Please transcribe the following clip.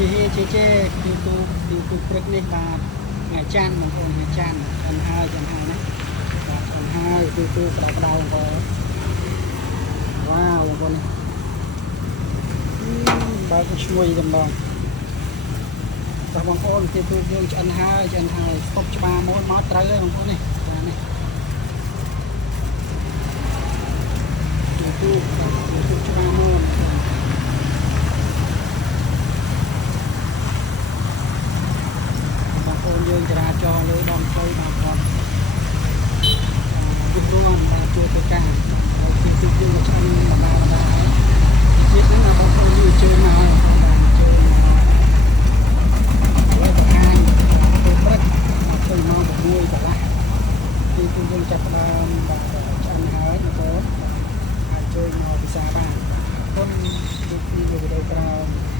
វិហេជេជេទីទូព្រឹកនេះបាទថ្ងៃច័ន្ទបងប្អូនថ្ងៃច័ន្ទអនហើយណាបាទអនហើយទូក្តៅក្តៅបងប្អូនវ៉ាវបងប្អូននេះបើកឈ្ងុយតែម្ដងបាទបងប្អូនទីទូយើងឆ្អិនហើយស្គប់ច្បារមួយមកត្រូវហើយបងប្អូននេះបាទនេះទូច្បារមួយយើងចរាចរណ៍លើដងផ្លូវបាទគាត់គំរួមជួយធ្វើការហើយទីយើងឆ្អិនបណ្ដាជាតិហ្នឹងបងប្អូនយើងជឿមកហើយជឿមកទៅខាងទៅព្រឹកទៅម៉ោង6កន្លះទីយើងចាប់ផ្ដើមបាទឆ្អិនហើយបងប្អូនអាចជួយមកពិសាបានគុណទីវីដេអូក្រោយ